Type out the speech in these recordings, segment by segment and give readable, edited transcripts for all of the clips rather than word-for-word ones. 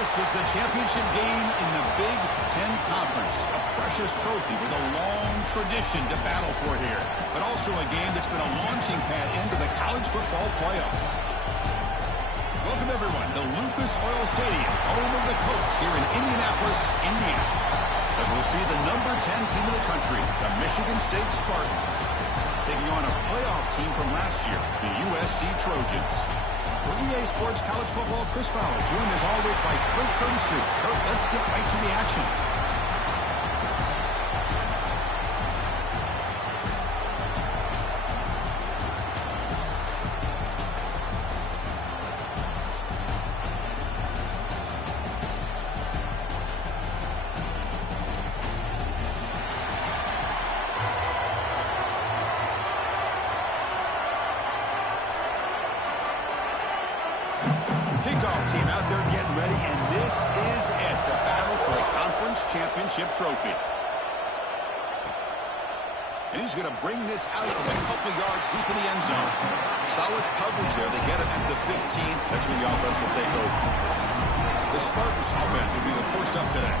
This is the championship game in the Big Ten Conference. A precious trophy with a long tradition to battle for here. But also a game that's been a launching pad into the college football playoff. Welcome, everyone, to Lucas Oil Stadium, home of the Colts here in Indianapolis, Indiana. As we'll see the number 10 team in the country, the Michigan State Spartans, taking on a playoff team from last year, the USC Trojans. For EA Sports College Football, Chris Fowler, joined as always by Kirk Herbstreit. Kirk, let's get right to the action. Kickoff team out there getting ready, and this is it, the battle for the conference championship trophy. And he's going to bring this out of a couple yards deep in the end zone. Solid coverage there. They get him at the 15. That's where the offense will take over. The Spartans offense will be the first up today.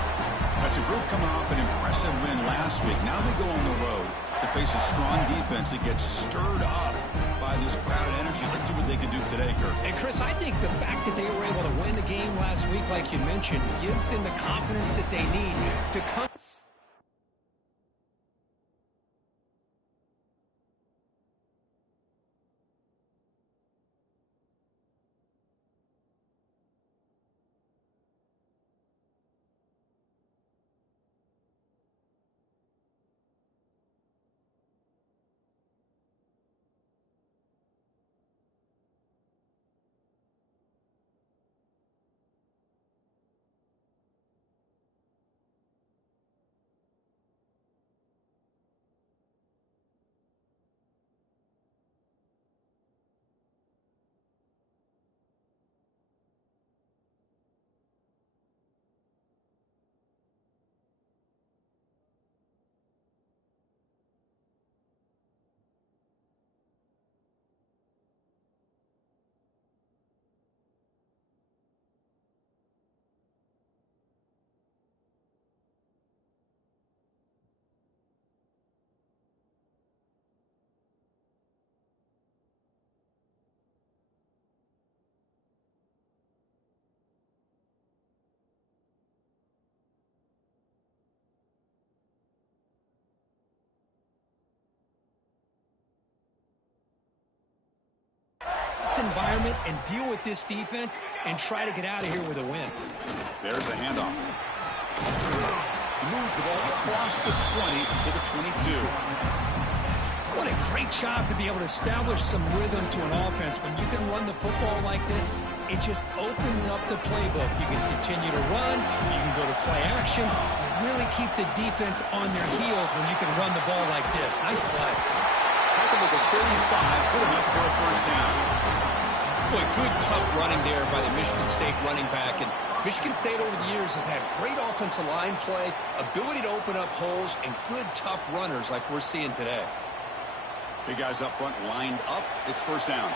That's a group coming off an impressive win last week. Now they go on the road to face a strong defense that gets stirred up by this crowd energy. Let's see what they can do today, Kirk. And, Chris, I think the fact that they were able to win the game last week, like you mentioned, gives them the confidence that they need to come. Environment and deal with this defense and try to get out of here with a win. There's a handoff. He moves the ball across the 20 to the 22. What a great job to be able to establish some rhythm to an offense. When you can run the football like this, it just opens up the playbook. You can continue to run, you can go to play action, and really keep the defense on their heels when you can run the ball like this. Nice play. Tackle at the 35, good enough for a first down. Boy, good, tough running there by the Michigan State running back. And Michigan State over the years has had great offensive line play, ability to open up holes, and good, tough runners like we're seeing today. Big guys up front lined up. It's first down.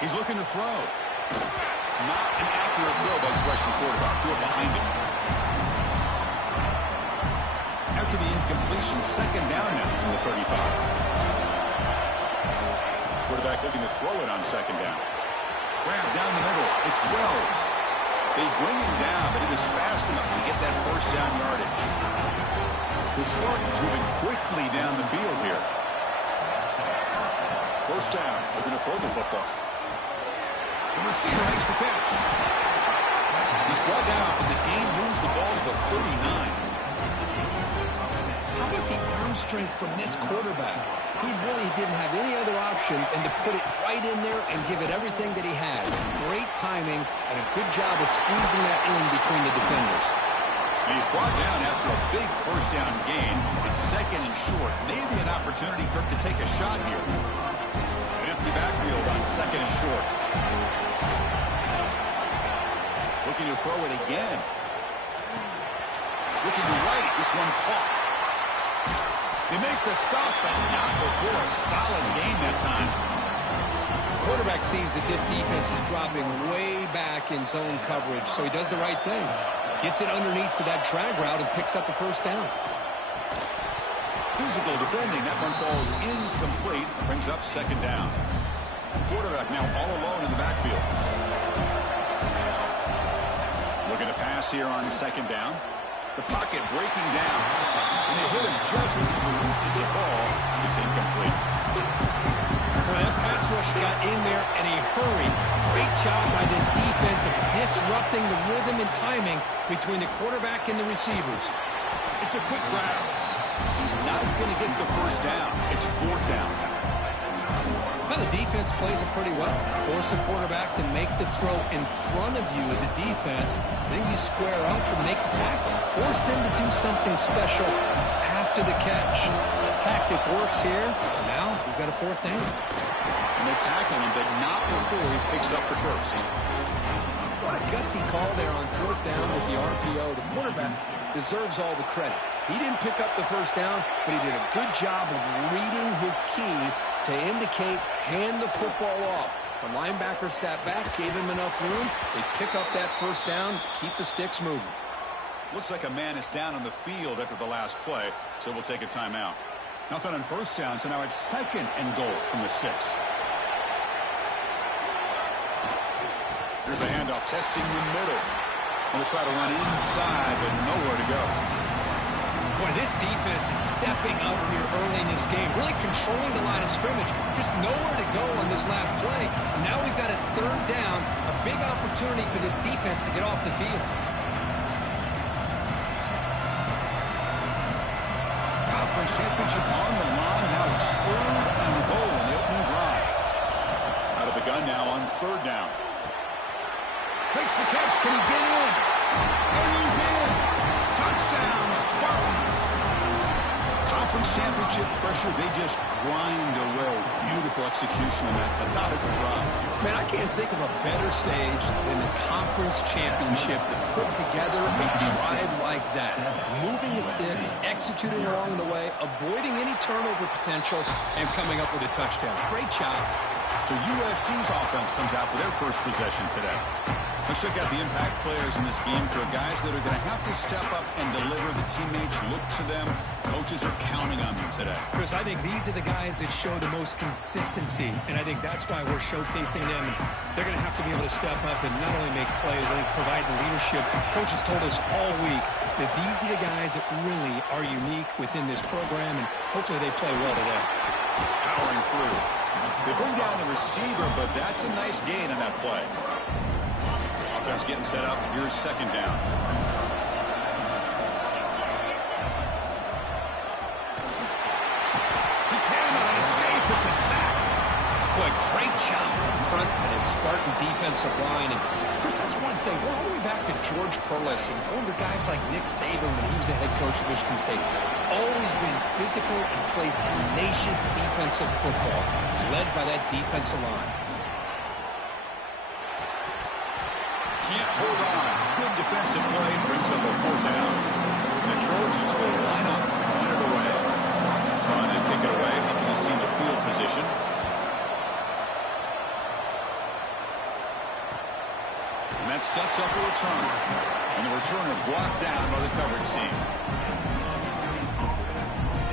He's looking to throw. Not an accurate throw by the freshman quarterback. Threw it behind him. After the incompletion, second down now from the 35. Quarterback looking to throw it on second down. Grab down the middle. It's Wells. They bring him down, but he was fast enough to get that first down yardage. The Spartans moving quickly down the field here. First down. They're going to throw the football. The receiver makes the catch. He's brought down, but the game moves the ball to the 39. How about the arm strength from this quarterback? He really didn't have any other option than to put it right in there and give it everything that he had. Great timing and a good job of squeezing that in between the defenders. And he's brought down after a big first down gain. It's second and short. Maybe an opportunity, Kirk, to take a shot here. An empty backfield on second and short. Looking to throw it again. Looking to right. This one caught. They make the stop, but not before a solid gain that time. quarterback sees that this defense is dropping way back in zone coverage, so he does the right thing. Gets it underneath to that drag route and picks up a first down. Physical defending. That one falls incomplete. Brings up second down. Quarterback now all alone in the backfield. Looking to pass here on second down. The pocket breaking down. And they hit him just as he releases the ball. It's incomplete. Well, that pass rush got in there in a hurry. Great job by this defense of disrupting the rhythm and timing between the quarterback and the receivers. It's a quick grab. He's not going to get the first down. It's fourth down. Well, the defense plays it pretty well. Force the quarterback to make the throw in front of you as a defense. Then you square up and make the tackle. Force them to do something special after the catch. The tactic works here. Now we've got a fourth down. And they tackle him, but not before he picks up the first. What a gutsy call there on fourth down with the RPO. The quarterback deserves all the credit. He didn't pick up the first down, but he did a good job of reading his key to indicate hand the football off. The linebacker sat back, gave him enough room. They pick up that first down, keep the sticks moving. Looks like a man is down on the field after the last play, so we'll take a timeout. Nothing on first down, so now it's second and goal from the 6. Here's a handoff, testing the middle. Going to try to run inside, but nowhere to go. Boy, this defense is stepping up here early in this game, really controlling the line of scrimmage. Just nowhere to go on this last play. And now we've got a third down, a big opportunity for this defense to get off the field. Conference championship on the line. Now it's third and goal in the opening drive. Out of the gun now on third down. Makes the catch. Can he get in? And he's in. Touchdown, Spartans. Conference championship pressure, they just grind away. Beautiful execution on that methodical drive. Man, I can't think of a better stage than the conference championship to put together a drive like that. Moving the sticks, executing along the way, avoiding any turnover potential, and coming up with a touchdown. Great job. So USC's offense comes out for their first possession today. Let's check out the impact players in this game. There are guys that are going to have to step up and deliver. The teammates look to them. Coaches are counting on them today. Chris, I think these are the guys that show the most consistency, and I think that's why we're showcasing them. They're going to have to be able to step up and not only make plays, I think provide the leadership. Coaches told us all week that these are the guys that really are unique within this program, and hopefully they play well today. Powering through. They bring down the receiver, but that's a nice gain in that play. Offense getting set up. Here's second down. He cannot escape. It's a sack. Boy, great job up front by this Spartan defensive line. And, Chris, that's one thing. We're all the way back to George Perlis and all the guys like Nick Saban when he was the head coach of Michigan State. Always been physical and played tenacious defensive football, led by that defensive line. Can't hold on. Good defensive play. Brings up a fourth down. The Trojans will line up to run it away. Trying to kick it away, helping his team to field position. And that sets up a return. And the returner blocked down by the coverage team.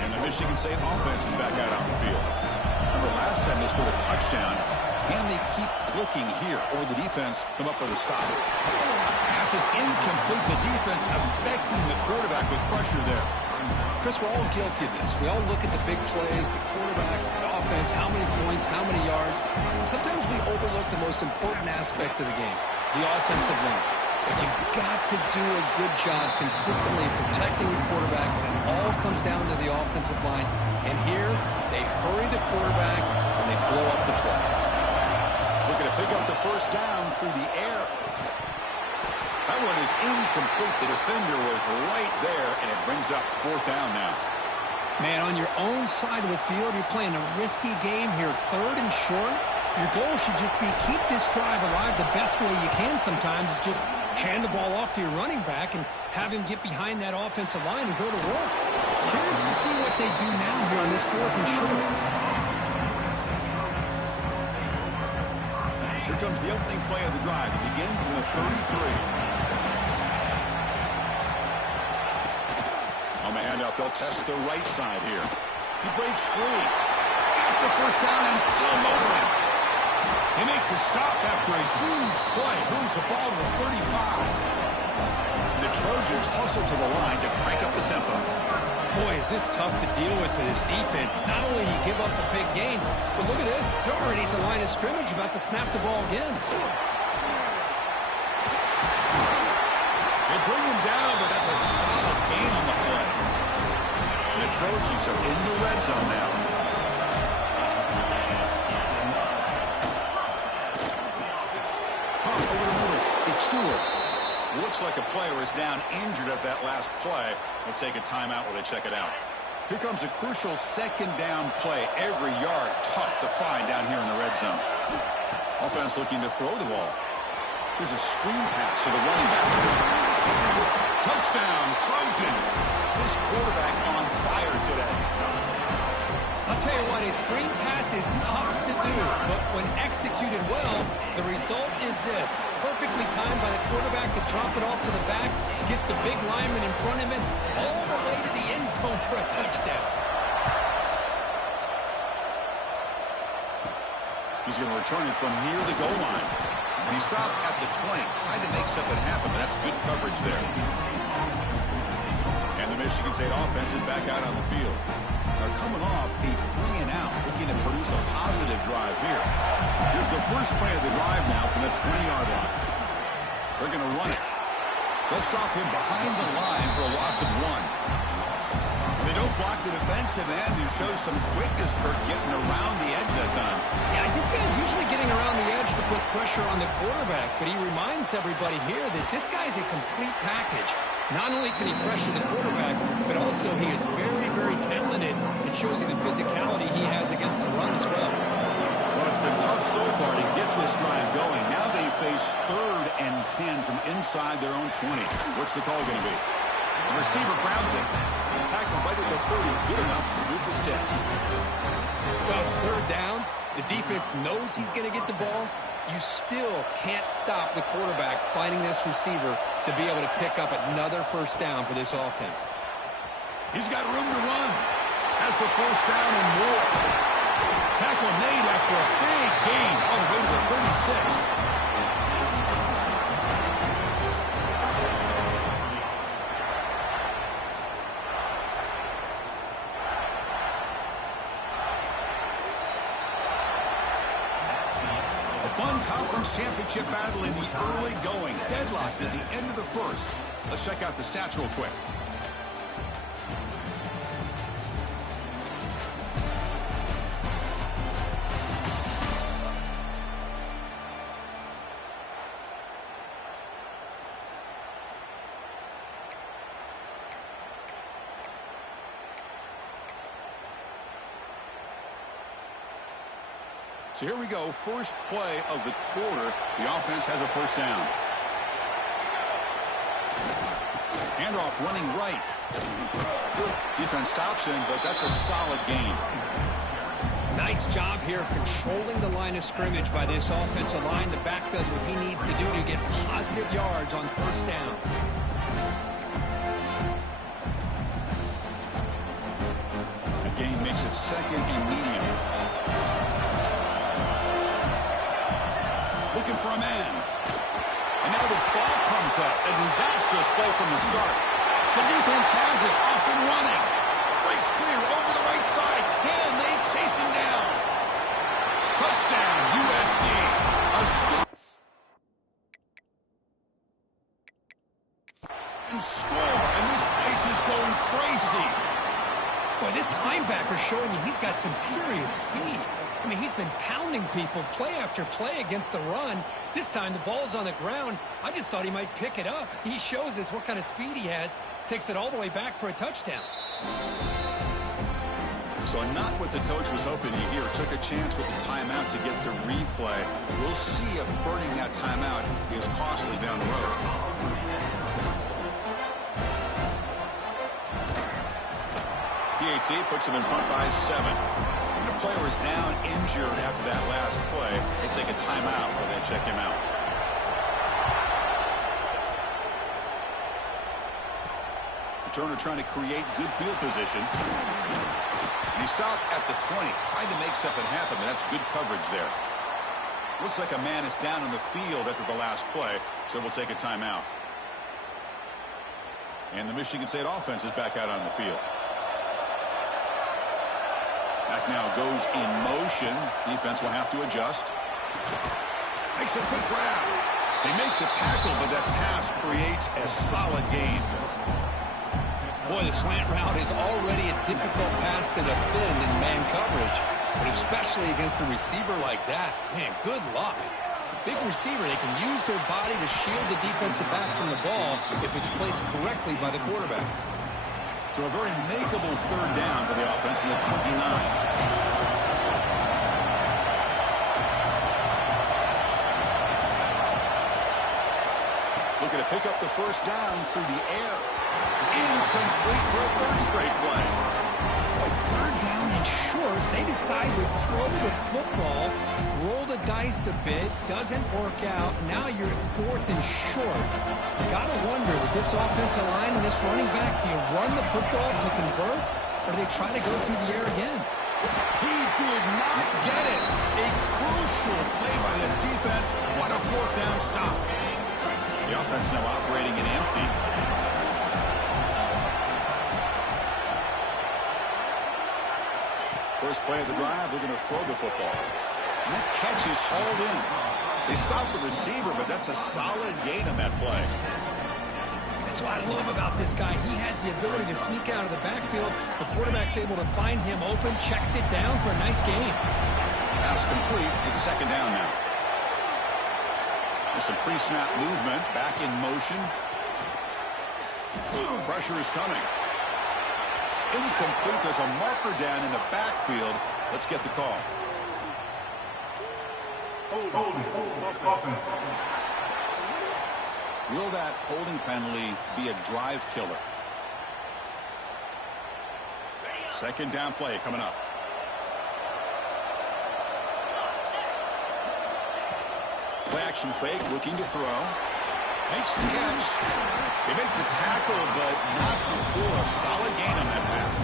And the Michigan State offense is back out on the field. Remember, last time they scored a touchdown. Can they keep clicking here, or the defense come up with a stop? Pass is incomplete. The defense affecting the quarterback with pressure there. Chris, we're all guilty of this. We all look at the big plays, the quarterbacks, the offense, how many points, how many yards. Sometimes we overlook the most important aspect of the game, the offensive line. You've got to do a good job consistently protecting the quarterback, and it all comes down to the offensive line. And here, they hurry the quarterback, and they blow up the play. Looking to pick up the first down through the air. That one is incomplete. The defender was right there, and it brings up fourth down now. Man, on your own side of the field, you're playing a risky game here. Third and short. Your goal should just be keep this drive alive the best way you can sometimes is just hand the ball off to your running back and have him get behind that offensive line and go to work. Curious to see what they do now here on this fourth and short. comes the opening play of the drive. It begins from the 33. On the handoff, they'll test the right side here. He breaks free. Got the first down and still motoring. They make the stop after a huge play. Moves the ball to the 35. The Trojans hustle to the line to crank up the tempo. Boy, is this tough to deal with for this defense. Not only do you give up the big gain, but look at this. They're already at the line of scrimmage, about to snap the ball again. They bring him down, but that's a solid gain on the play. The Trojans are in the red zone now. Over the middle. It's Stewart. Looks like a player is down injured at that last play. They'll take a timeout while they check it out. Here comes a crucial second down play. Every yard tough to find down here in the red zone. Offense looking to throw the ball. Here's a screen pass to the running back. Touchdown, Trojans. This quarterback on fire today. I'll tell you what, a screen pass is tough to do, but when executed well, the result is this. Perfectly timed by the quarterback to drop it off to the back, gets the big lineman in front of him, all the way to the end zone for a touchdown. He's going to return it from near the goal line. And he stopped at the 20, trying to make something happen, but that's good coverage there. And the Michigan State offense is back out on the field. They're coming off a 3-and-out, looking to produce a positive drive here. Here's the first play of the drive now from the 20-yard line. They're going to run it. They'll stop him behind the line for a loss of 1. They don't block the defensive end, who shows some quickness, Kirk, getting around the edge that time. Yeah, this guy's usually getting around the edge to put pressure on the quarterback, but he reminds everybody here that this guy's a complete package. Not only can he pressure the quarterback, but also he is very, very talented and shows you the physicality he has against the run as well. Well, it's been tough so far to get this drive going. Now they face 3rd and 10 from inside their own 20. What's the call going to be? The receiver grounds it. Tackle right at the 30. Good enough to move the sticks. Well, it's 3rd down. The defense knows he's going to get the ball. You still can't stop the quarterback finding this receiver to be able to pick up another first down for this offense. He's got room to run. Has the first down and more. Tackle made after a big gain all the way to the 36. Conference championship battle in the early going. Deadlocked at the end of the first. Let's check out the stats real quick. So here we go, first play of the quarter. The offense has a first down. Handoff running right. Defense stops him, but that's a solid gain. Nice job here of controlling the line of scrimmage by this offensive line. The back does what he needs to do to get positive yards on first down. The gain makes it 2nd and medium. Looking for a man. And now the ball comes up. A disastrous play from the start. The defense has it. Off and running. Breaks clear over the right side. Can they chase him down? Touchdown, USC. A score. And score. And this place is going crazy. Boy, this linebacker showing you he's got some serious speed. I mean, he's been pounding people play after play against the run. This time the ball's on the ground. I just thought he might pick it up. He shows us what kind of speed he has. Takes it all the way back for a touchdown. So not what the coach was hoping to hear. Took a chance with the timeout to get the replay. We'll see if burning that timeout is costly down the road. PAT puts him in front by 7. player is down injured after that last play. They take a timeout or they check him out. Turner trying to create good field position. And he stopped at the 20, trying to make something happen, and that's good coverage there. Looks like a man is down on the field after the last play, so we'll take a timeout. And the Michigan State offense is back out on the field. Back now goes in motion. Defense will have to adjust. Makes a quick grab. They make the tackle, but that pass creates a solid gain. Boy, the slant route is already a difficult pass to defend in man coverage, but especially against a receiver like that. Man, good luck. Big receiver, they can use their body to shield the defensive back from the ball if it's placed correctly by the quarterback. So a very makeable third down for the offense from the 29. Looking to pick up the first down through the air. Incomplete for a third straight play. Boy, third down and short. They decide to throw the football, roll the dice a bit, doesn't work out. Now you're at fourth and short. You got to wonder, with this offensive line and this running back, do you run the football to convert, or do they try to go through the air again? He did not get it. A crucial play by this defense. What a fourth down stop. The offense now operating in empty. First play of the drive, they're going to throw the football. And that catch is hauled in. They stop the receiver, but that's a solid gain on that play. That's what I love about this guy. He has the ability to sneak out of the backfield. The quarterback's able to find him open, checks it down for a nice gain. Pass complete. It's second down now. There's some pre-snap movement. Back in motion. Pressure is coming. Incomplete. There's a marker down in the backfield. Let's get the call. Will that holding penalty be a drive killer? Second down play coming up. Play action fake, looking to throw. Makes the catch. They make the tackle, but not before a solid gain on that pass.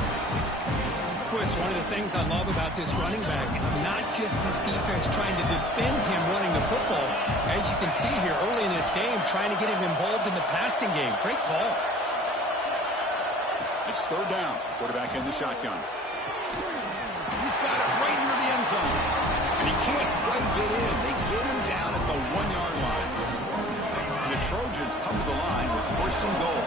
Boy, it's one of the things I love about this running back. It's not just this defense trying to defend him running the football. As you can see here early in this game, trying to get him involved in the passing game. Great call. It's third down. Quarterback in the shotgun. He's got it right near the end zone. And he can't quite get in. They get him down at the 1-yard line. And the Trojans come to the line with first and goal.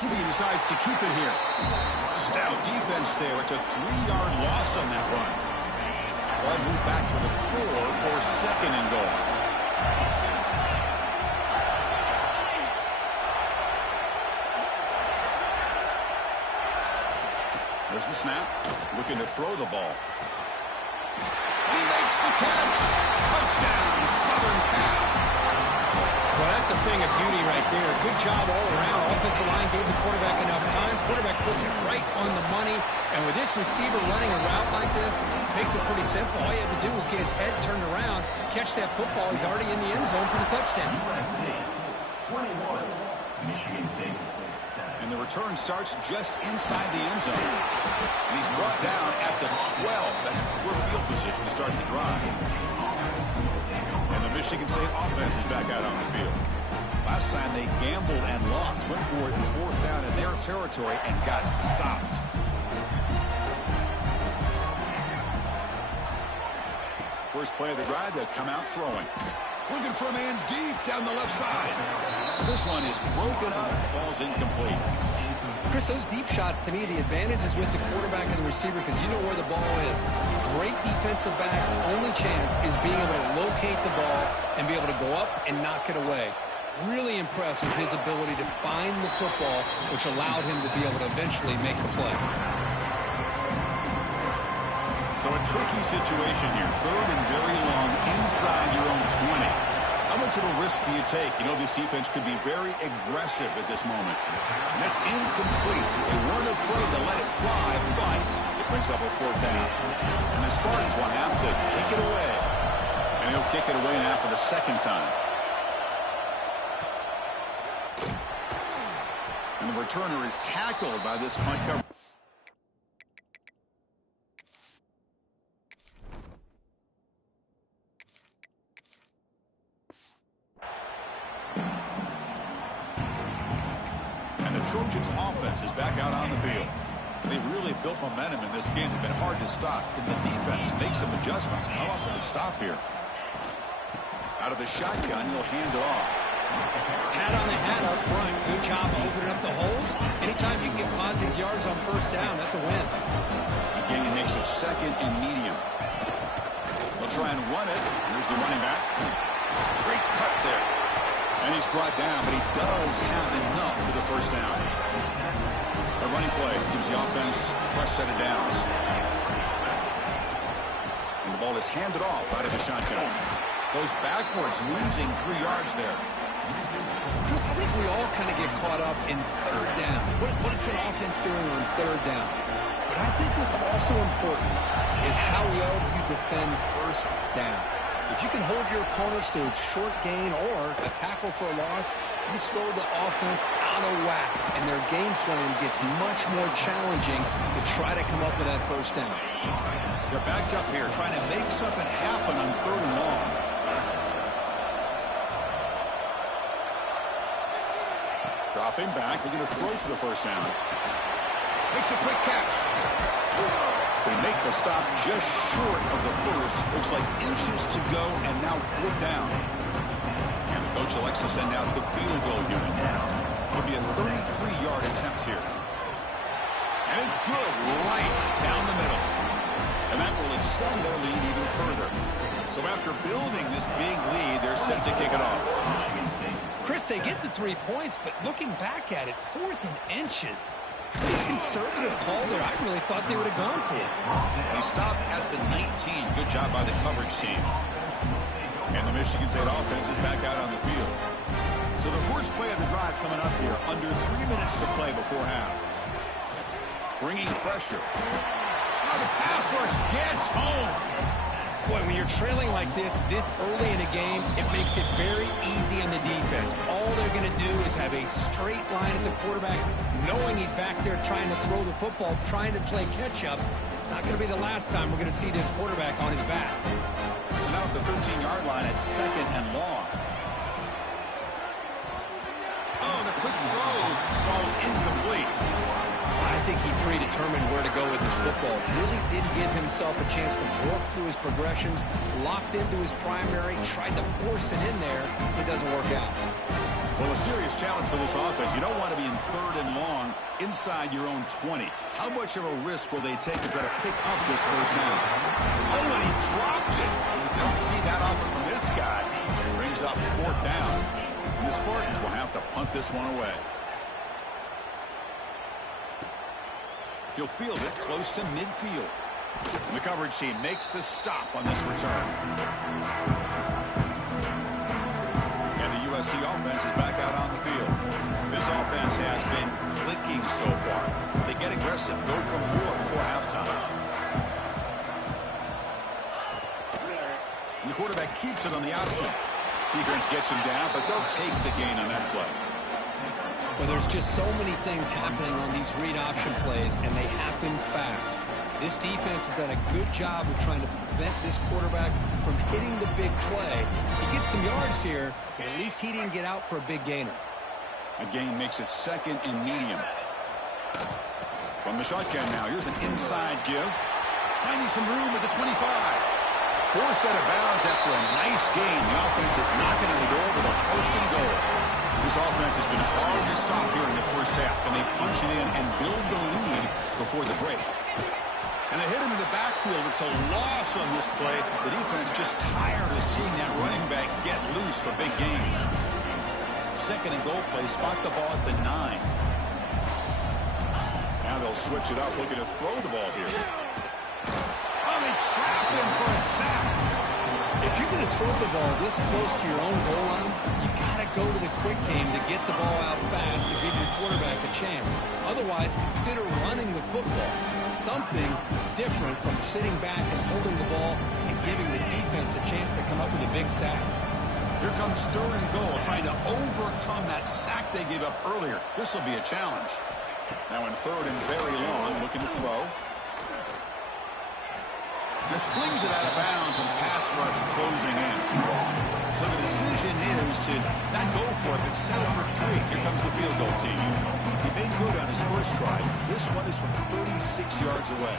He decides to keep it here. Stout defense there. It's a 3-yard loss on that run. Ball moved back to the 4 for second and goal. There's the snap. Looking to throw the ball. He makes the catch. Touchdown, Southern Cal. Well, that's a thing of beauty right there. Good job all around. Offensive line gave the quarterback enough time. Quarterback puts it right on the money. And with this receiver running a route like this, makes it pretty simple. All you have to do is get his head turned around, catch that football. He's already in the end zone for the touchdown. And the return starts just inside the end zone. And he's brought down at the 12. That's poor field position to start the drive. And the Michigan State offense is back out on the field. Last time they gambled and lost. Went for it in fourth down in their territory and got stopped. First play of the drive, they'll come out throwing. Looking for a man deep down the left side. This one is broken up, falls incomplete. Chris, those deep shots, to me, the advantage is with the quarterback and the receiver because you know where the ball is. Great defensive backs' only chance is being able to locate the ball and be able to go up and knock it away. Really impressed with his ability to find the football, which allowed him to be able to eventually make the play. So a tricky situation here. Third and very long inside your own 20. How How much of a risk do you take? You know, this defense could be very aggressive at this moment. And that's incomplete. They weren't afraid to let it fly, but it brings up a 4th down. And the Spartans will have to kick it away. And he'll kick it away now for the 2nd time. And the returner is tackled by this punt cover. Trojans offense is back out on the field. They've really built momentum in this game. It's been hard to stop. Can the defense make some adjustments? Come up with a stop here. Out of the shotgun, he'll hand it off. Hat on the hat up front. Good job opening up the holes. Anytime you can get positive yards on 1st down, that's a win. Again, he makes it 2nd and medium. They'll try and run it. Here's the running back. Great cut there. And he's brought down, but he does have enough for the 1st down. A running play gives the offense a fresh set of downs. And the ball is handed off out of the shotgun. Goes backwards, losing 3 yards there. Chris, I think we all kind of get caught up in 3rd down. What is that offense doing on 3rd down? But I think what's also important is how well you defend 1st down. If you can hold your opponents to a short gain or a tackle for a loss, you throw the offense out of whack, and their game plan gets much more challenging to try to come up with that 1st down. They're backed up here, trying to make something happen on 3rd and long. Dropping back, looking to throw for the 1st down. Makes a quick catch. They make the stop just short of the 1st. Looks like inches to go, and now 4th down. And the coach elects to send out the field goal unit. It'll be a 33-yard attempt here. And it's good, right down the middle. And that will extend their lead even further. So after building this big lead, they're set to kick it off. Chris, they get the 3 points, but looking back at it, 4th and inches. Pretty conservative call there. I really thought they would have gone for it. He stopped at the 19. Good job by the coverage team. And the Michigan State offense is back out on the field. So the first play of the drive coming up here. Under 3 minutes to play before half. Bringing pressure. Oh, the pass rush gets home. Boy, when you're trailing like this early in a game, it makes it very easy on the defense. All they're going to do is have a straight line at the quarterback, knowing he's back there trying to throw the football, trying to play catch-up. It's not going to be the last time we're going to see this quarterback on his back. So now at the 13-yard line at 2nd and long. Oh, the quick throw falls incomplete. I think he predetermined where to go with his football. Really did give himself a chance to work through his progressions, locked into his primary, tried to force it in there. It doesn't work out. Well, a serious challenge for this offense. You don't want to be in 3rd and long inside your own 20. How much of a risk will they take to try to pick up this 1st down? Oh, and he dropped it. You don't see that often from this guy. Brings up 4th down. And the Spartans will have to punt this one away. He'll field it close to midfield. And the coverage team makes the stop on this return. And the USC offense is back out on the field. This offense has been clicking so far. They get aggressive, go for more before halftime. And the quarterback keeps it on the option. Defense gets him down, but they'll take the gain on that play. Well, there's just so many things happening on these read option plays, and they happen fast. This defense has done a good job of trying to prevent this quarterback from hitting the big play. He gets some yards here, but at least he didn't get out for a big gainer. A gain makes it 2nd and medium. From the shotgun now, here's an inside give. Finding some room at the 25. 4 set of bounds after a nice gain. The offense is knocking on the door with a 1st and goal. This offense has been hard to stop here in the 1st half, and they punch it in and build the lead before the break. And they hit him in the backfield. It's a loss on this play. The defense just tired of seeing that running back get loose for big gains. 2nd and goal play, spot the ball at the 9. Now they'll switch it up, looking to throw the ball here. Oh, they trap him for a sack. If you're going to throw the ball this close to your own goal line, you got to go to the quick game to get the ball out fast to give your quarterback a chance. Otherwise, consider running the football. Something different from sitting back and holding the ball and giving the defense a chance to come up with a big sack. Here comes third and goal, trying to overcome that sack they gave up earlier. This will be a challenge. Now in third and very long, looking to throw. Just flings it out of bounds with pass rush closing in. So the decision is to not go for it, but settle for 3. Here comes the field goal team. He made good on his first try. This one is from 36 yards away.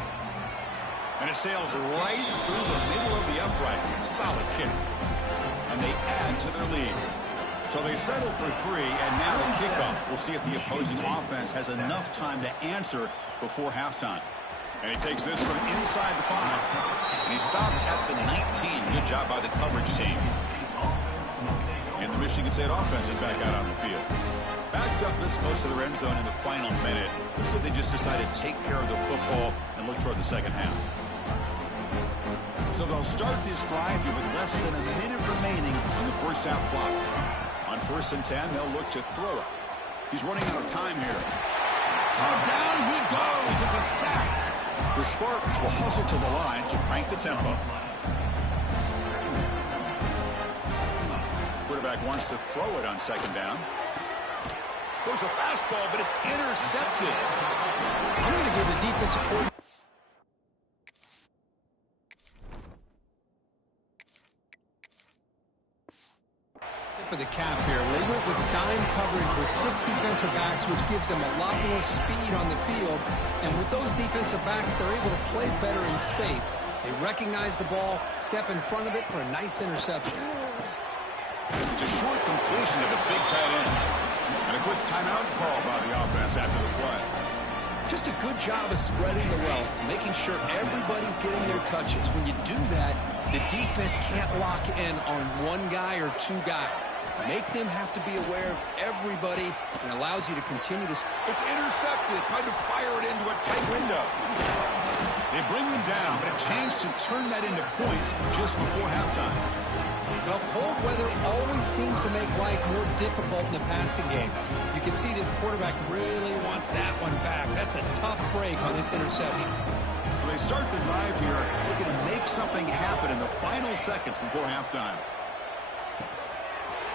And it sails right through the middle of the uprights. Solid kick. And they add to their lead. So they settle for 3, and now the kickoff. We'll see if the opposing offense has enough time to answer before halftime. And he takes this from inside the 5. And he stopped at the 19. Good job by the coverage team. And the Michigan State offense is back out on the field. Backed up this close to the end zone in the final minute. Looks like they just decided to take care of the football and look toward the second half. So they'll start this drive here with less than a minute remaining on the first half clock. On 1st and 10, they'll look to throw it. He's running out of time here. Oh, down he goes. It's a sack. The Spartans will hustle to the line to crank the tempo. Quarterback wants to throw it on 2nd down. Goes a fastball, but it's intercepted. I'm going to give the defensive coordinator for the cap here. They went with dime coverage with 6 defensive backs, which gives them a lot more speed on the field. And with those defensive backs, they're able to play better in space. They recognize the ball, step in front of it for a nice interception. It's a short completion of the big tight end. And a quick timeout call by the offense after the play. Just a good job of spreading the wealth, making sure everybody's getting their touches. When you do that, the defense can't lock in on 1 guy or 2 guys. Make them have to be aware of everybody, and allows you to continue to... It's intercepted. Tried to fire it into a tight window. They bring him down, but a chance to turn that into points just before halftime. Well, cold weather always seems to make life more difficult in the passing game. You can see this quarterback really wants that one back. That's a tough break on this interception. So they start the drive here, looking to make something happen in the final seconds before halftime.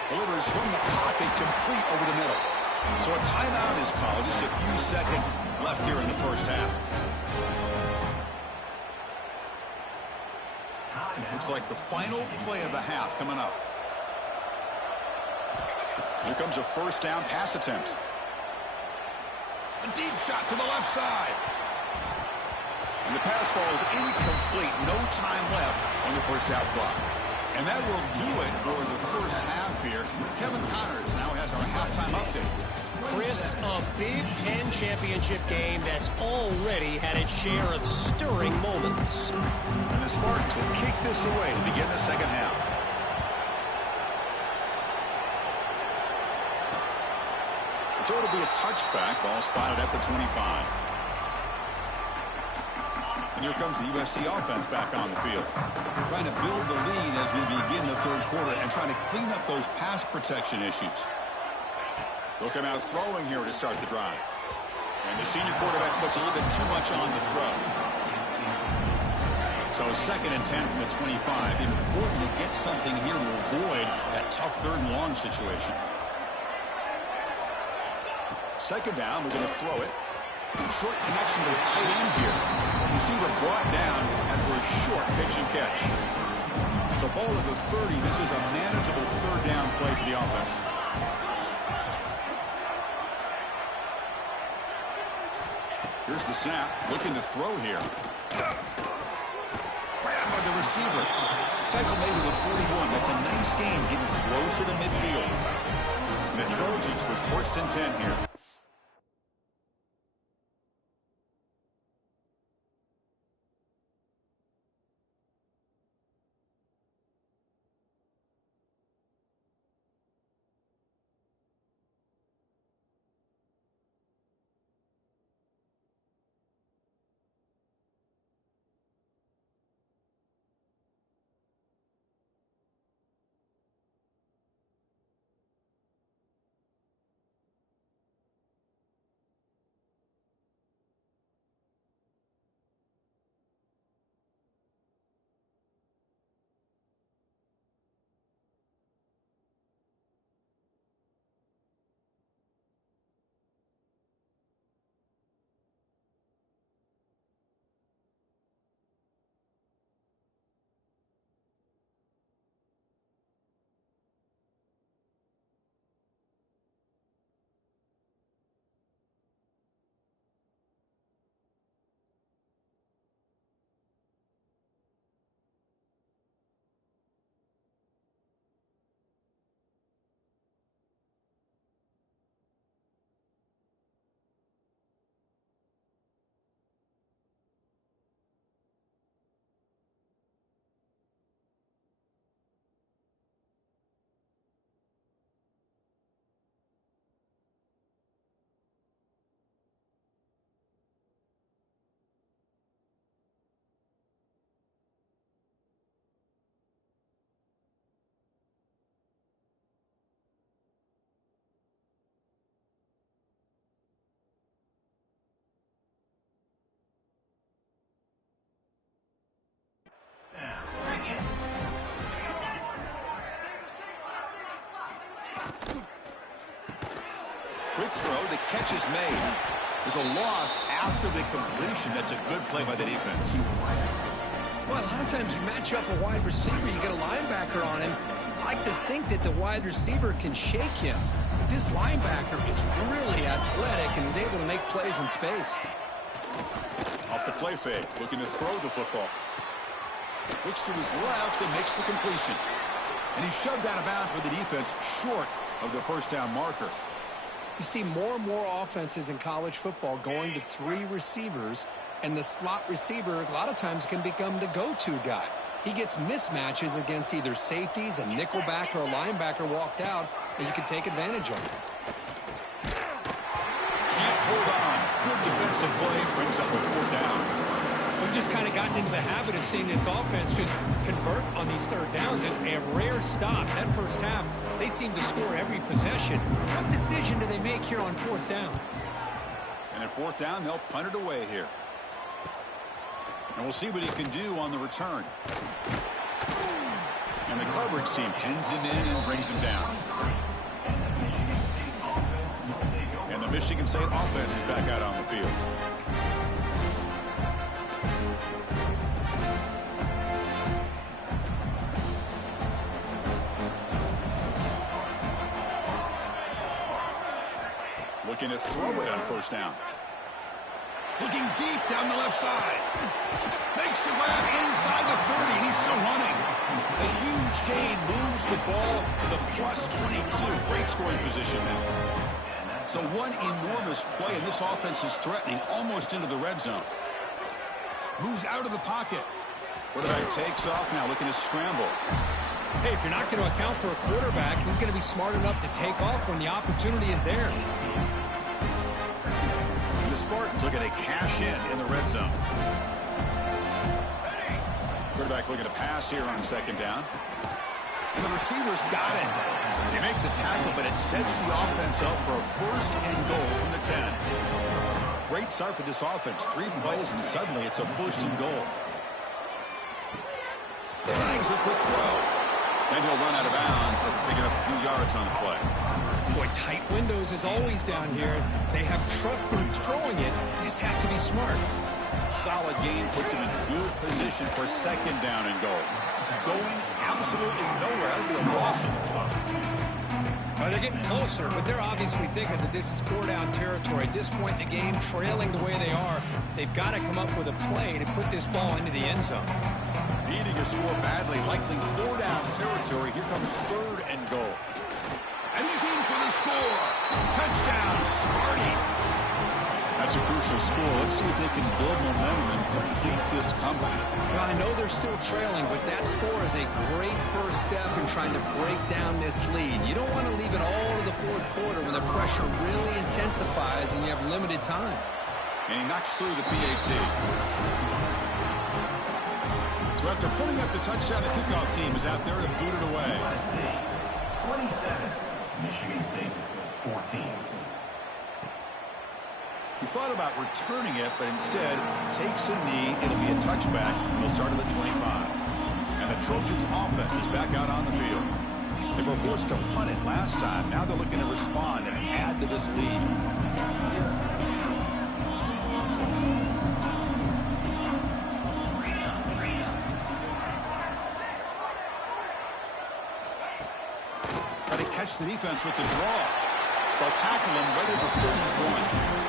Delivers from the pocket, complete over the middle. So a timeout is called. Just a few seconds left here in the first half. Looks like the final play of the half coming up. Here comes a 1st down pass attempt. A deep shot to the left side. And the pass falls incomplete. No time left on the first half clock. And that will do it for the first half here. Kevin Connors now has our halftime update. Chris, a Big Ten championship game that's already had its share of stirring moments. And the Spartans will kick this away to begin the second half. So it'll be a touchback. Ball spotted at the 25. And here comes the USC offense back on the field. Trying to build the lead as we begin the 3rd quarter and trying to clean up those pass protection issues. They'll come out throwing here to start the drive. And the senior quarterback puts a little bit too much on the throw. So 2nd and 10 from the 25. Important to get something here to avoid that tough 3rd and long situation. 2nd down, we're going to throw it. Short connection to the tight end here. Receiver brought down after a short pitch and catch. So ball at the 30. This is a manageable 3rd down play for the offense. Here's the snap. Looking to throw here. Grabbed by the receiver. Tackle made to the 41. That's a nice game getting closer to midfield. And the Trojans with 1st and 10 here. Quick throw. The catch is made. There's a loss after the completion. That's a good play by the defense. Well, a lot of times you match up a wide receiver, you get a linebacker on him. You'd like to think that the wide receiver can shake him. But this linebacker is really athletic and is able to make plays in space. Off the play fake, looking to throw the football. Looks to his left and makes the completion. And he's shoved out of bounds with the defense short of the first down marker. You see more and more offenses in college football going to 3 receivers, and the slot receiver a lot of times can become the go-to guy. He gets mismatches against either safeties, a nickelback, or a linebacker walked out, and you can take advantage of it. Can't hold on. Good defensive play, brings up a 4th down. We've just kind of gotten into the habit of seeing this offense just convert on these 3rd downs. It's a rare stop. That first half, they seem to score every possession. What decision do they make here on 4th down? And at 4th down, they'll punt it away here. And we'll see what he can do on the return. And the coverage team pins him in and brings him down. And the Michigan State offense is back out on the field. Looking to throw it on 1st down. Looking deep down the left side. Makes the grab inside the 30, and he's still running. A huge gain moves the ball to the +22. Great scoring position now. So one enormous play, and this offense is threatening almost into the red zone. Moves out of the pocket. Quarterback takes off now, looking to scramble. Hey, if you're not going to account for a quarterback, he's going to be smart enough to take off when the opportunity is there. The Spartans looking to cash in the red zone. Quarterback looking to pass here on 2nd down. And the receivers got it. They make the tackle, but it sets the offense up for a 1st and goal from the 10. Great start for this offense. 3 plays, and suddenly it's a 1st and goal. Snags the quick throw. Then he'll run out of bounds, picking up a few yards on the play. Boy, tight windows is always down here. They have trust in throwing it. You just have to be smart. Solid gain puts him in good position for 2nd down and goal. Going absolutely nowhere. That would be a loss on the clock. Well, they're getting closer, but they're obviously thinking that this is 4-down territory. At this point in the game, trailing the way they are, they've got to come up with a play to put this ball into the end zone. Needing to score badly, likely 4-down territory. Here comes 3rd and goal. And he's in for the score. Touchdown, Sparty. That's a crucial score. Let's see if they can build momentum and complete this comeback. Well, I know they're still trailing, but that score is a great first step in trying to break down this lead. You don't want to leave it all to the 4th quarter when the pressure really intensifies and you have limited time. And he knocks through the PAT. So after putting up the touchdown, the kickoff team is out there to boot it away. 27, Michigan State 14. He thought about returning it, but instead takes a knee. It'll be a touchback. He'll start at the 25. And the Trojans' offense is back out on the field. They were forced to punt it last time. Now they're looking to respond and add to this lead. Got to catch the defense with the draw. They'll tackle him right at the 31.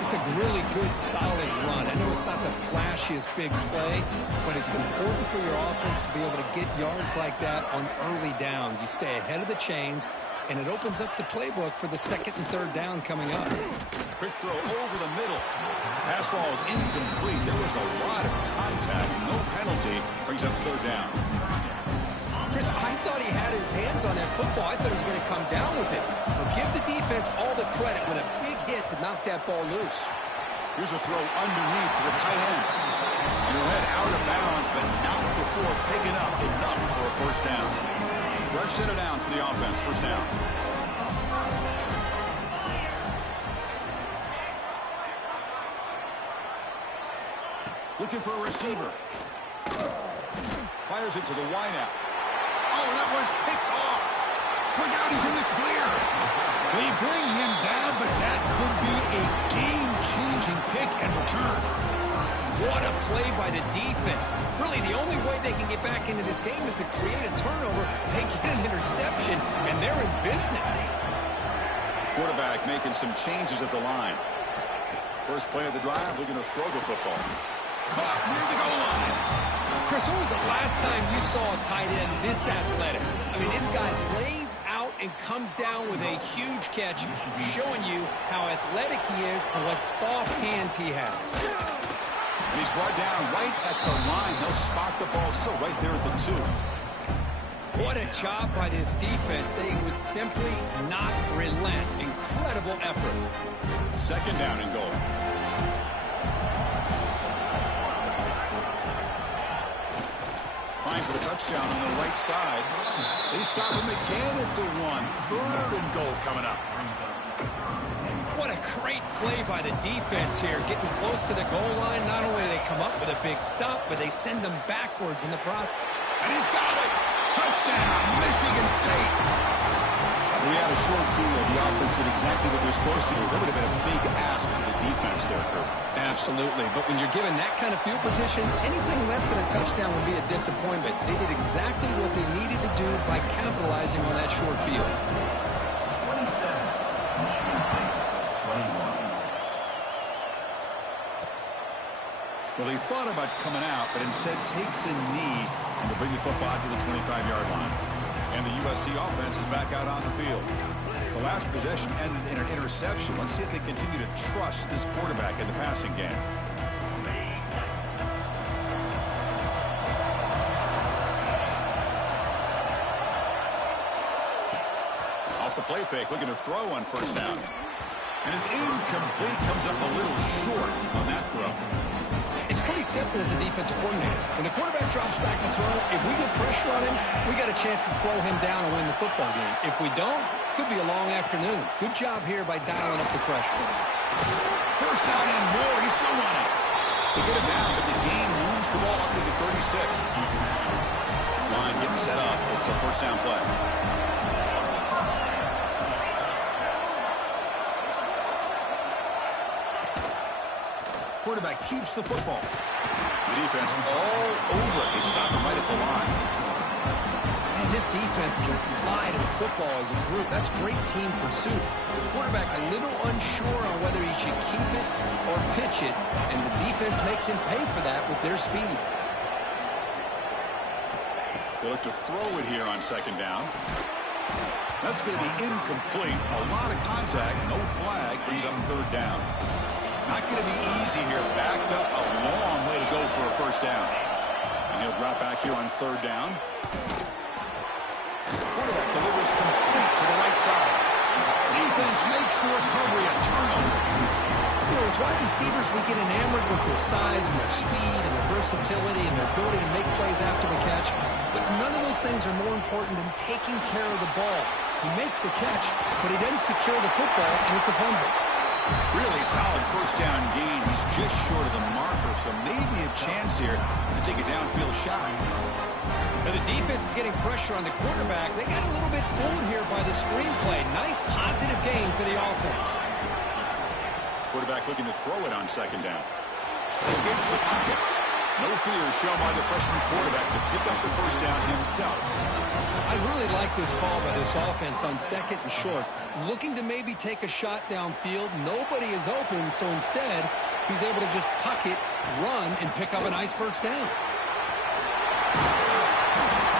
It's a really good, solid run. I know it's not the flashiest big play, but it's important for your offense to be able to get yards like that on early downs. You stay ahead of the chains, and it opens up the playbook for the 2nd and 3rd down coming up. Quick throw over the middle. Pass ball is incomplete. There was a lot of contact. No penalty. Brings up 3rd down. Chris, I thought he had his hands on that football. I thought he was going to come down with it. But give the defense all the credit with a big hit to knock that ball loose. Here's a throw underneath to the tight end. And he'll head out of bounds, but not before picking up enough for a 1st down. Fresh set of downs for the offense. 1st down. Looking for a receiver. Fires it to the wideout. Oh, that one's picked off. Look out, he's in the clear. They bring him down, but that could be a game-changing pick and return. What a play by the defense. Really, the only way they can get back into this game is to create a turnover. They get an interception, and they're in business. Quarterback making some changes at the line. First play of the drive, looking to throw the football. Caught near the goal line. Chris, when was the last time you saw a tight end this athletic? I mean, this guy lays out and comes down with a huge catch, showing you how athletic he is and what soft hands he has. And he's brought down right at the line. They'll spot the ball still right there at the 2. What a job by this defense. They would simply not relent. Incredible effort. Second down and goal. Line for the touchdown on the right side. They stop him again at the 1. Third and goal coming up. What a great play by the defense here. Getting close to the goal line. Not only do they come up with a big stop, but they send them backwards in the process. And he's got it. Touchdown, Michigan State. We had a short field. The offense did exactly what they're supposed to do. That would have been a big ask for the defense there, Kurt. Absolutely. But when you're given that kind of field position, anything less than a touchdown would be a disappointment. They did exactly what they needed to do by capitalizing on that short field. 27, Michigan State, 21. Well, he thought about coming out, but instead takes a knee and to bring the football to the 25-yard line. And the USC offense is back out on the field. The last possession ended in an interception. Let's see if they continue to trust this quarterback in the passing game. Off the play fake, looking to throw on first down. And it's incomplete, comes up a little short on that throw. It's pretty simple as a defensive coordinator. When the quarterback drops back to throw, if we get pressure on him, we got a chance to slow him down and win the football game. If we don't, could be a long afternoon. Good job here by dialing up the pressure. First down and more. He's still running. They get him down, but the game moves the ball up to the 36. This line getting set up. It's a first down play. Quarterback keeps the football. The defense all over it. They stop him right at the line. Man, this defense can fly to the football as a group. That's great team pursuit. The quarterback a little unsure on whether he should keep it or pitch it, and the defense makes him pay for that with their speed. They look to throw it here on second down. That's going to be incomplete. A lot of contact, no flag, brings up third down. Not going to be easy here. Backed up a long way to go for a first down. And he'll drop back here on third down. Quarterback delivers complete to the right side. Defense makes the recovery, a turnover. You know, as wide receivers, we get enamored with their size and their speed and their versatility and their ability to make plays after the catch. But none of those things are more important than taking care of the ball. He makes the catch, but he doesn't secure the football, and it's a fumble. Really solid first down gain. He's just short of the marker, so maybe a chance here to take a downfield shot. Now the defense is getting pressure on the quarterback. They got a little bit fooled here by the screenplay. Nice positive gain for the offense. Quarterback looking to throw it on second down. Escapes the pocket. No fear shown by the freshman quarterback to pick up the first down himself. I really like this call by this offense on second and short. Looking to maybe take a shot downfield. Nobody is open, so instead, he's able to just tuck it, run, and pick up a nice first down.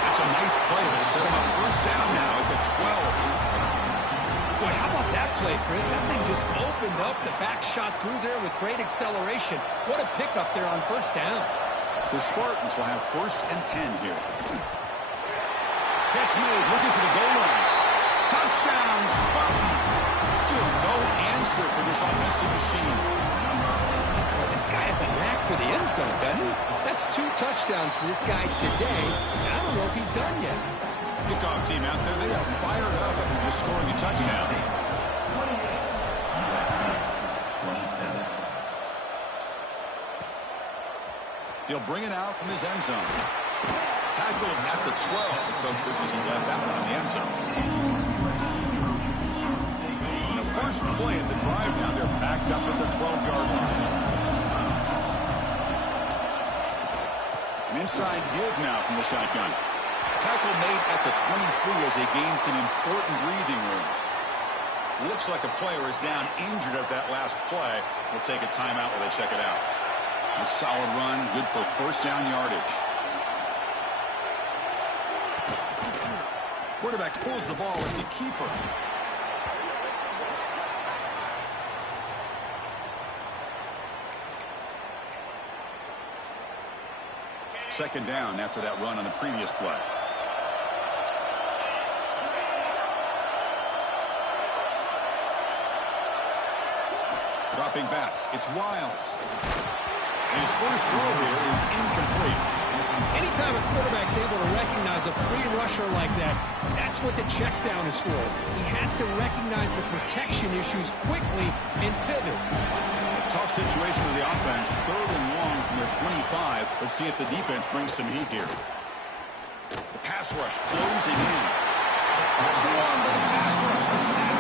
That's a nice play. It'll set him up first down now at the 12. Boy, how about that play, Chris? That thing just opened up. The back shot through there with great acceleration. What a pickup there on first down. The Spartans will have first and 10 here. Catch made, looking for the goal line. Touchdown, Spartans. Still no answer for this offensive machine. Well, this guy has a knack for the end zone, doesn't he? That's 2 touchdowns for this guy today. And I don't know if he's done yet. Kickoff team out there, they are fired up after just scoring a touchdown. 27. He'll bring it out from his end zone. Tackled at the 12. The coach wishes he left that one in the end zone. first play of the drive now. They're backed up at the 12-yard line. An inside give now from the shotgun. Tackle made at the 23 as they gain some important breathing room. Looks like a player is down injured at that last play. We'll take a timeout while they check it out. A solid run, good for first down yardage. Quarterback pulls the ball. It's a keeper. Second down after that run on the previous play. Dropping back, it's Wiles. And his first throw here is incomplete. Anytime a quarterback's able to recognize a free rusher like that, that's what the check down is for. He has to recognize the protection issues quickly and pivot. A tough situation with the offense. 3rd and long from their 25. Let's see if the defense brings some heat here. The pass rush closing in. Swarmed by the pass rush. A sack.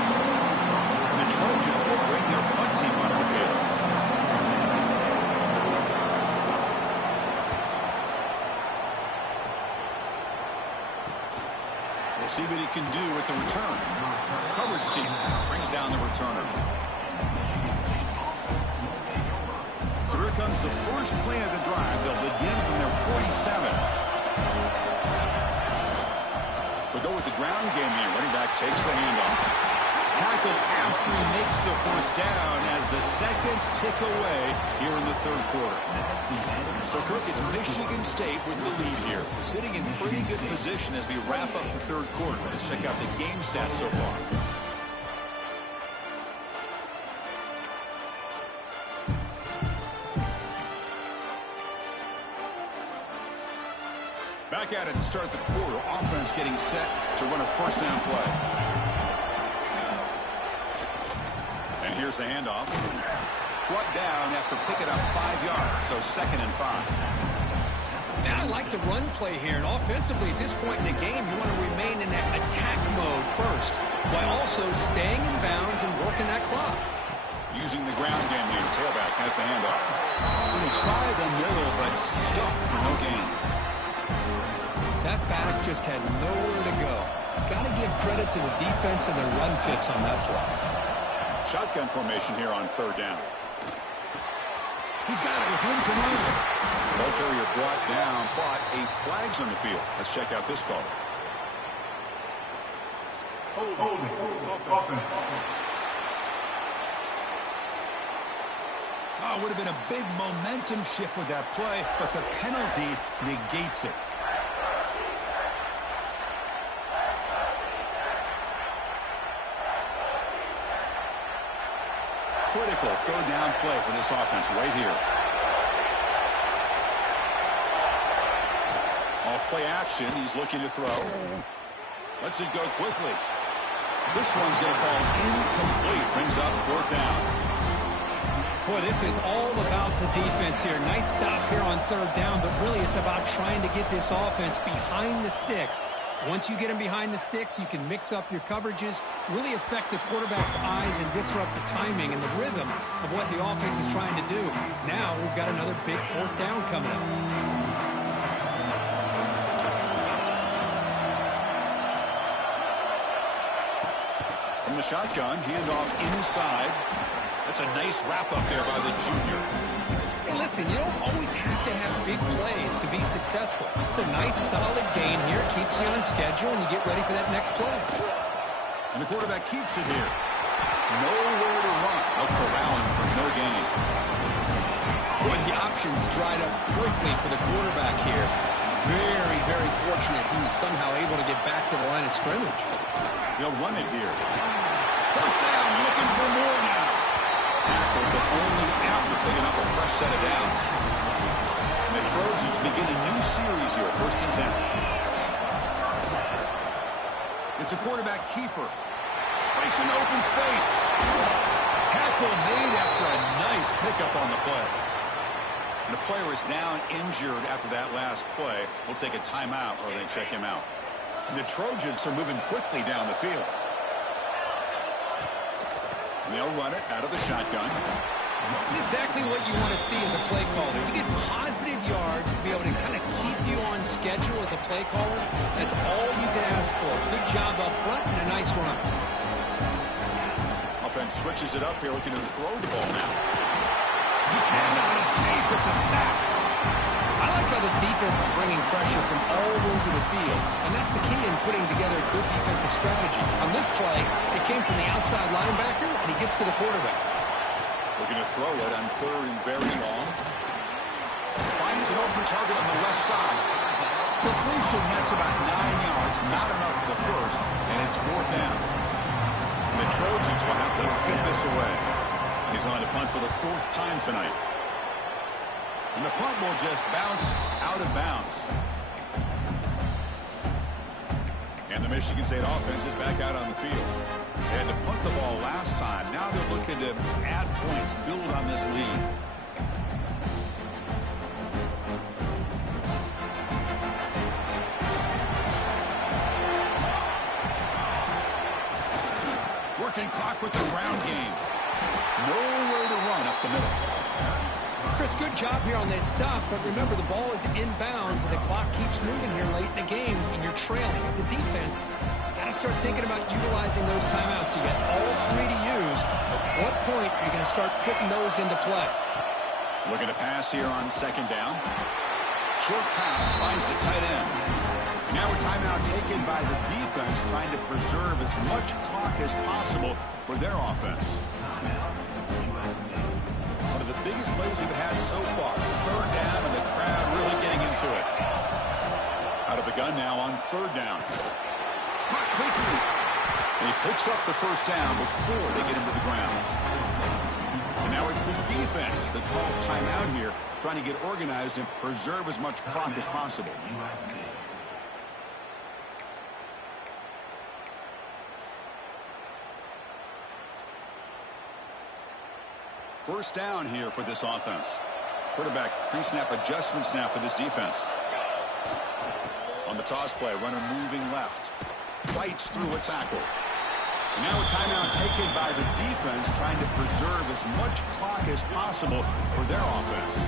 And the Trojans will bring their punt team onto the field. We'll see what he can do with the return. Coverage team brings down the returner. So here comes the first play of the drive. They'll begin from their 47. They'll go with the ground game here. Running back takes the handoff. Tackle after he makes the first down as the seconds tick away here in the 3rd quarter. So, Kirk, it's Michigan State with the lead here. Sitting in pretty good position as we wrap up the 3rd quarter. Let's check out the game stats so far. Back at it to start the quarter. Offense getting set to run a first down play. And here's the handoff. Brought down after picking up 5 yards, so 2nd and 5. Now I like the run play here, and offensively at this point in the game, you want to remain in that attack mode first, while also staying in bounds and working that clock. Using the ground game here, tailback has the handoff. And they try the middle, but stuffed for no gain. That back just had nowhere to go. Got to give credit to the defense and their run fits on that play. Shotgun formation here on 3rd down. He's got it with room to move. Ball carrier brought down, but a flag's on the field. Let's check out this call. Holding. Open. Oh, would have been a big momentum shift with that play, but the penalty negates it. Critical 3rd down play for this offense right here. Off play action, he's looking to throw. Lets it go quickly. This one's going to fall incomplete. Brings up 4th down. Boy, this is all about the defense here. Nice stop here on 3rd down, but really it's about trying to get this offense behind the sticks. Once you get them behind the sticks, you can mix up your coverages, really affect the quarterback's eyes and disrupt the timing and the rhythm of what the offense is trying to do. Now we've got another big 4th down coming up. From the shotgun, handoff inside. That's a nice wrap-up there by the junior. Hey, listen, you don't always have to have big plays to be successful. It's a nice, solid gain here. Keeps you on schedule, and you get ready for that next play. And the quarterback keeps it here. Nowhere to run. They'll corral him for no gain. Boy, the options dried up quickly for the quarterback here. Very, very fortunate he was somehow able to get back to the line of scrimmage. They'll run it here. First down, looking for more now. Tackled, but only after picking up a fresh set of downs. And the Trojans begin a new series here, 1st and 10. It's a quarterback keeper. Breaks an open space. Tackle made after a nice pickup on the play. And the player is down injured after that last play. We'll take a timeout or they check him out. And the Trojans are moving quickly down the field. And they'll run it out of the shotgun. It's exactly what you want to see as a play caller. You get positive yards to be able to kind of keep you on schedule as a play caller. That's all you can ask for. Good job up front and a nice run. Offense switches it up here, looking to throw the ball now. You cannot escape. It's a sack. I like how this defense is bringing pressure from all over the field, and that's the key in putting together a good defensive strategy. On this play, it came from the outside linebacker, and he gets to the quarterback. Looking to throw it on third and very long. Finds an open target on the left side. Completion, that's about 9 yards. Not enough for the first, and it's fourth down. And the Trojans will have to put this away. He's on to punt for the fourth time tonight. And the punt will just bounce out of bounds. And the Michigan State offense is back out on the field. They had to punt the ball last time. Now they're looking to add points, build on this lead. Working clock with the ground game. Nowhere to run up the middle. Chris, good job here on that stop, but remember the ball is inbounds and the clock keeps moving here late in the game and you're trailing. As a defense, you got to start thinking about utilizing those timeouts. You got all three to use. At what point are you going to start putting those into play? Looking to pass here on second down. Short pass finds the tight end. And now a timeout taken by the defense, trying to preserve as much clock as possible for their offense. One of the biggest plays we've had so far. Third down, and the crowd really getting into it. Out of the gun now on third down. Caught quickly. And he picks up the first down before they get him to the ground. And now it's the defense that calls timeout here, trying to get organized and preserve as much clock as possible. First down here for this offense. Quarterback pre-snap adjustments now for this defense. On the toss play, runner moving left. Fights through a tackle. And now a timeout taken by the defense, trying to preserve as much clock as possible for their offense.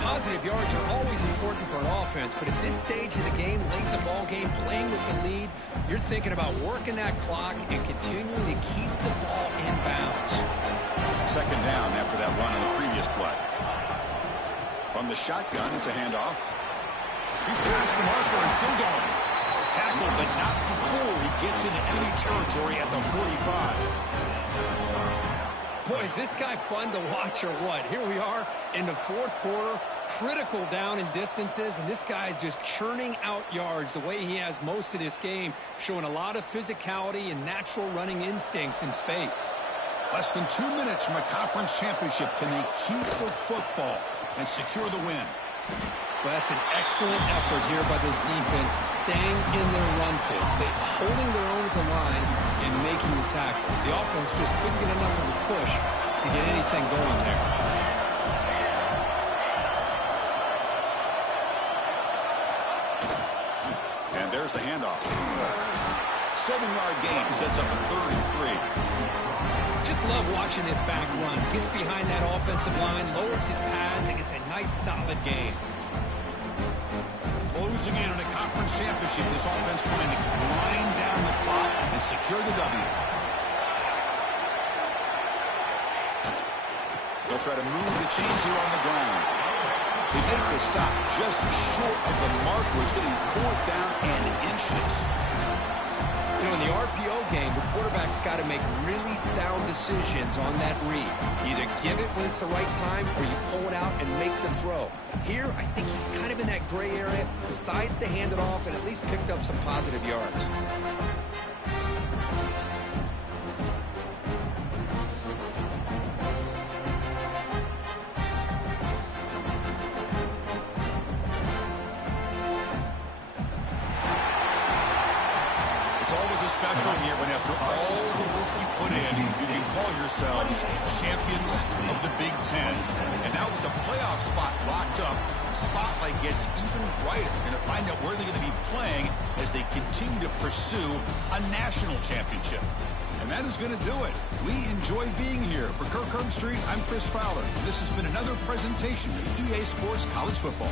Positive yards are always important for an offense, but at this stage of the game, late in the ball game, playing with the lead, you're thinking about working that clock and continuing to keep the ball in bounds. Second down after that run on the previous play. From the shotgun, it's a handoff. He's past the marker and still going. Tackled, but not before he gets into enemy territory at the 45. Boy, is this guy fun to watch or what? Here we are in the fourth quarter, critical down in distances, and this guy is just churning out yards the way he has most of this game, showing a lot of physicality and natural running instincts in space. Less than 2 minutes from a conference championship. Can they keep the football and secure the win? Well, that's an excellent effort here by this defense, staying in their run phase, holding their own at the line and making the tackle. The offense just couldn't get enough of a push to get anything going there. And there's the handoff. 7-yard gain sets up a 3rd and 3. Just love watching this back run. Gets behind that offensive line, lowers his pads, and gets a nice solid gain. Closing in on a conference championship, this offense trying to grind down the clock and secure the W. They'll try to move the chains here on the ground. They make the stop just short of the mark, where it's getting 4th down and inches. You know, in the RPO game, the quarterback's got to make really sound decisions on that read. Either give it when it's the right time, or you pull it out and make the throw. Here, I think he's kind of in that gray area, decides to hand it off, and at least picked up some positive yards. Special year when after all the work you put in, you can call yourselves champions of the Big Ten. And now with the playoff spot locked up, the spotlight gets even brighter. You're going to find out where they're going to be playing as they continue to pursue a national championship. And that is going to do it. We enjoyed being here. For Kirk Herbstreit, I'm Chris Fowler. This has been another presentation of EA Sports College Football.